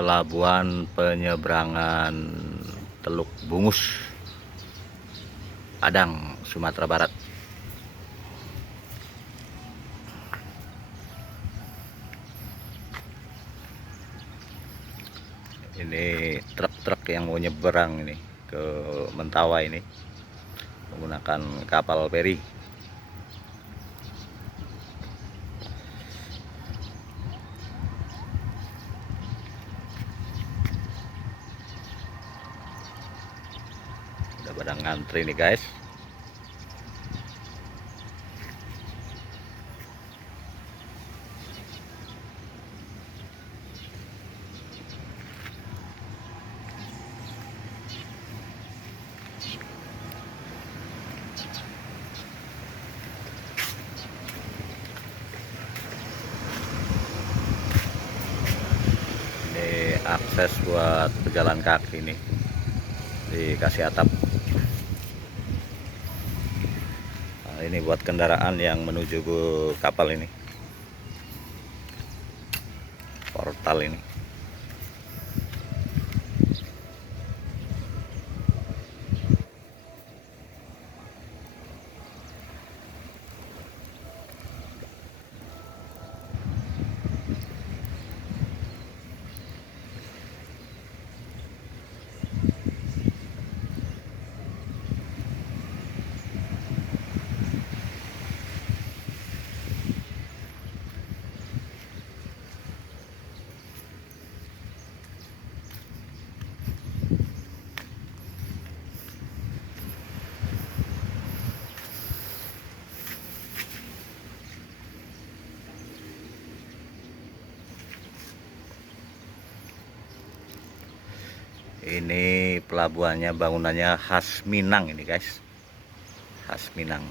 pelabuhan penyeberangan Teluk Bungus, Padang, Sumatera Barat. Ini truk-truk yang mau nyeberang ini ke Mentawai ini menggunakan kapal feri. Udah pada ngantri nih guys. Ini akses buat pejalan kaki nih, dikasih atap. Nah, ini buat kendaraan yang menuju ke kapal ini, portal ini. Ini pelabuhannya, bangunannya khas Minang ini guys, khas Minang.